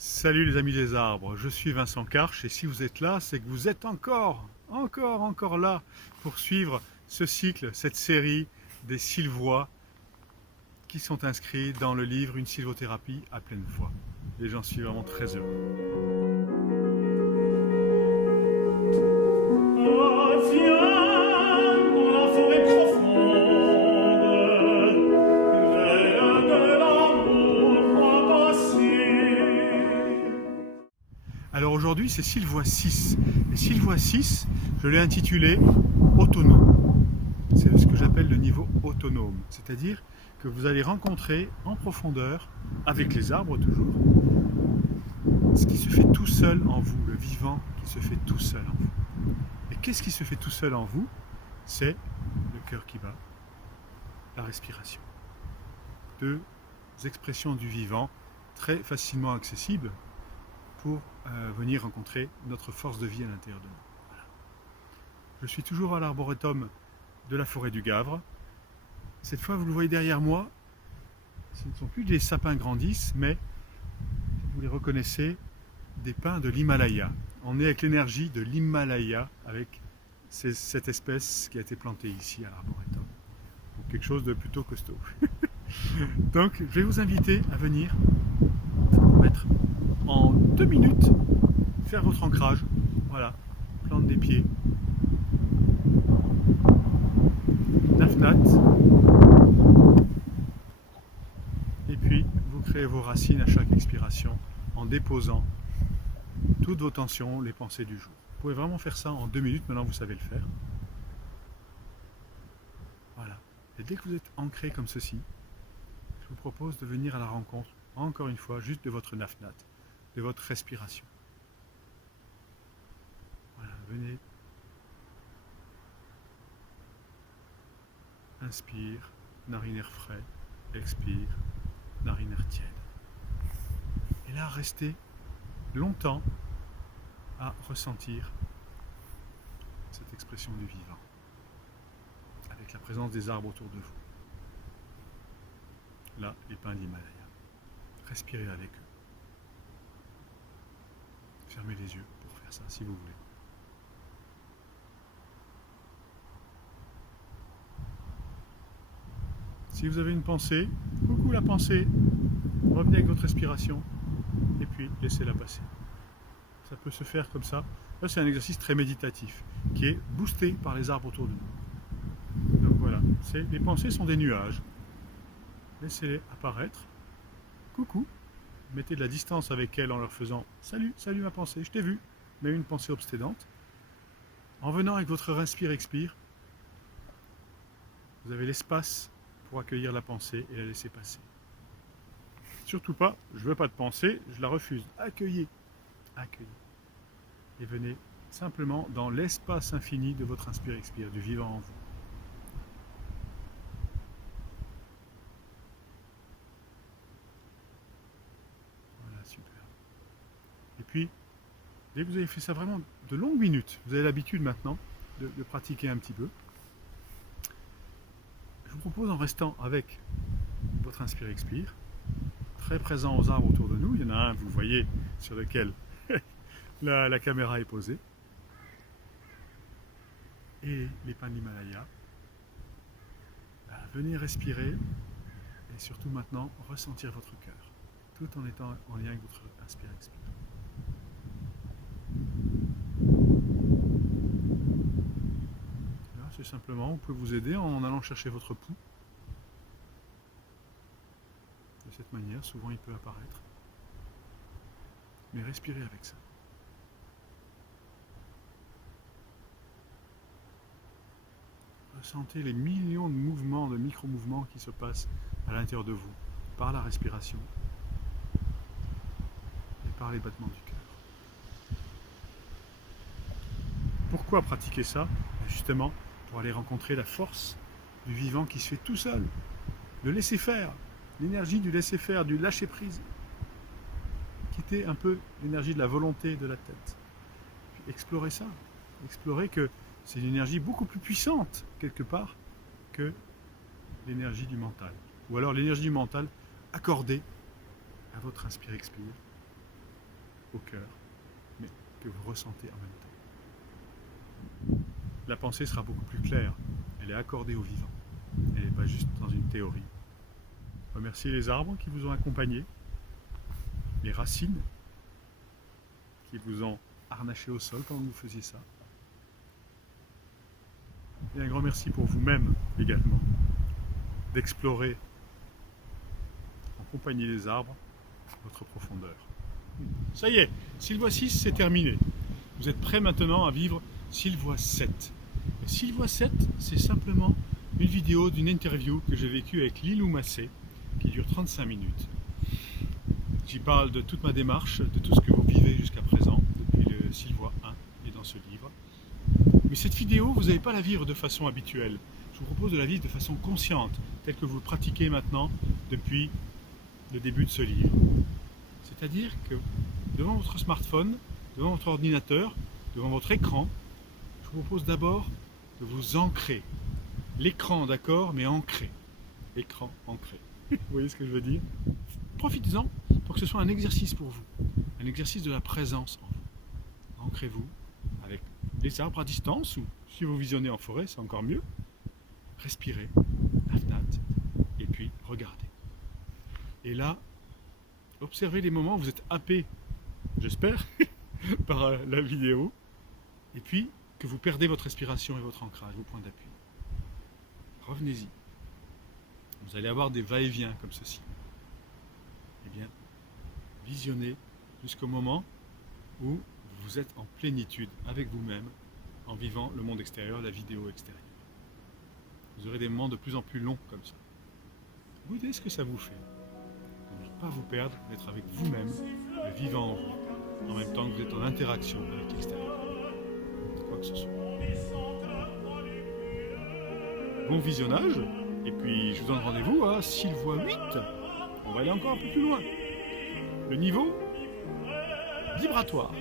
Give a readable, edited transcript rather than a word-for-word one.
Salut les amis des arbres, je suis Vincent Karch et si vous êtes là, c'est que vous êtes encore là pour suivre ce cycle, cette série des sylvois qui sont inscrits dans le livre Une sylvothérapie à pleine voix. Et j'en suis vraiment très heureux. Alors aujourd'hui, c'est Sylvois 6. Et Sylvois 6, je l'ai intitulé Autonome. C'est ce que j'appelle le niveau autonome. C'est-à-dire que vous allez rencontrer en profondeur, avec les arbres toujours, ce qui se fait tout seul en vous, le vivant qui se fait tout seul en vous. Et qu'est-ce qui se fait tout seul en vous? C'est le cœur qui bat, la respiration. Deux expressions du vivant très facilement accessibles pour venir rencontrer notre force de vie à l'intérieur de nous. Voilà. Je suis toujours à l'arboretum de la forêt du Gavre. Cette fois, vous le voyez derrière moi, ce ne sont plus des sapins grandissent, mais vous les reconnaissez, des pins de l'Himalaya. On est avec l'énergie de l'Himalaya, avec cette espèce qui a été plantée ici à l'arboretum. Donc quelque chose de plutôt costaud. Donc je vais vous inviter à venir mettre en 2 minutes, faire votre ancrage. Voilà, plante des pieds. Nafnat. Et puis vous créez vos racines à chaque expiration en déposant toutes vos tensions, les pensées du jour. Vous pouvez vraiment faire ça en 2 minutes, maintenant vous savez le faire. Voilà. Et dès que vous êtes ancré comme ceci, je vous propose de venir à la rencontre, encore une fois, juste de votre nafnat, de votre respiration. Voilà, venez. Inspire, narinaire frais, expire, narinaire tiède. Et là, restez longtemps à ressentir cette expression du vivant, avec la présence des arbres autour de vous. Là, les pins d'Himalaya. Respirez avec eux. Fermez les yeux pour faire ça si vous voulez. Si vous avez une pensée, coucou la pensée, revenez avec votre respiration et puis laissez-la passer. Ça peut se faire comme ça. Là, c'est un exercice très méditatif qui est boosté par les arbres autour de nous. Donc voilà, les pensées sont des nuages. Laissez-les apparaître. Coucou. Mettez de la distance avec elles en leur faisant salut, salut ma pensée, je t'ai vu, mais une pensée obsédante. En venant avec votre inspire-expire, vous avez l'espace pour accueillir la pensée et la laisser passer. Surtout pas, je veux pas de pensée, je la refuse. Accueillez, accueillez. Et venez simplement dans l'espace infini de votre inspire-expire, du vivant en vous. Voilà, super. Et puis, dès que vous avez fait ça vraiment de longues minutes, vous avez l'habitude maintenant de pratiquer un petit peu, je vous propose en restant avec votre inspire-expire, très présent aux arbres autour de nous. Il y en a un, vous le voyez, sur lequel la caméra est posée. Et les pins de l'Himalaya. Venez respirer et surtout maintenant ressentir votre cœur, tout en étant en lien avec votre inspire-expire. C'est simplement, on peut vous aider en allant chercher votre pouls. De cette manière, souvent il peut apparaître. Mais respirez avec ça. Ressentez les millions de mouvements, de micro-mouvements qui se passent à l'intérieur de vous, par la respiration et par les battements du cœur. Pourquoi pratiquer ça? Justement, pour aller rencontrer la force du vivant qui se fait tout seul, le laisser faire, l'énergie du laisser faire, du lâcher prise. Quitter un peu l'énergie de la volonté de la tête. Puis explorez ça, explorez que c'est une énergie beaucoup plus puissante quelque part que l'énergie du mental. Ou alors l'énergie du mental accordée à votre inspire-expire au cœur, mais que vous ressentez en même temps. La pensée sera beaucoup plus claire, elle est accordée au vivant, elle n'est pas juste dans une théorie. Remerciez les arbres qui vous ont accompagné, les racines qui vous ont harnaché au sol quand vous faisiez ça. Et un grand merci pour vous-même également, d'explorer en compagnie des arbres votre profondeur. Ça y est, Sylvois 6 c'est terminé. Vous êtes prêts maintenant à vivre Sylvois 7. Et Sylvois 7 c'est simplement une vidéo d'une interview que j'ai vécue avec Lilou Massé qui dure 35 minutes. J'y parle de toute ma démarche, de tout ce que vous vivez jusqu'à présent, depuis le Sylvois 1 et dans ce livre. Mais cette vidéo, vous n'allez pas la vivre de façon habituelle. Je vous propose de la vivre de façon consciente, telle que vous le pratiquez maintenant depuis le début de ce livre. C'est-à-dire que devant votre smartphone, devant votre ordinateur, devant votre écran, je vous propose d'abord de vous ancrer. L'écran, d'accord, mais ancré. Écran ancré. Vous voyez ce que je veux dire? Profitez-en pour que ce soit un exercice pour vous. Un exercice de la présence en vous. Ancrez-vous avec les arbres à distance ou si vous visionnez en forêt, c'est encore mieux. Respirez, nat, et puis regardez. Et là, observez les moments où vous êtes happé, j'espère, par la vidéo, et puis que vous perdez votre respiration et votre ancrage, vos points d'appui. Revenez-y. Vous allez avoir des va-et-vient comme ceci. Eh bien, visionnez jusqu'au moment où vous êtes en plénitude avec vous-même en vivant le monde extérieur, la vidéo extérieure. Vous aurez des moments de plus en plus longs comme ça. Goûtez ce que ça vous fait. De ne pas vous perdre, d'être avec vous-même, le vivant en vous, en même temps que vous êtes en interaction avec l'extérieur. Quoi que ce soit. Bon visionnage, et puis je vous donne rendez-vous à Sylvois 8. On va aller encore un peu plus loin. Le niveau vibratoire.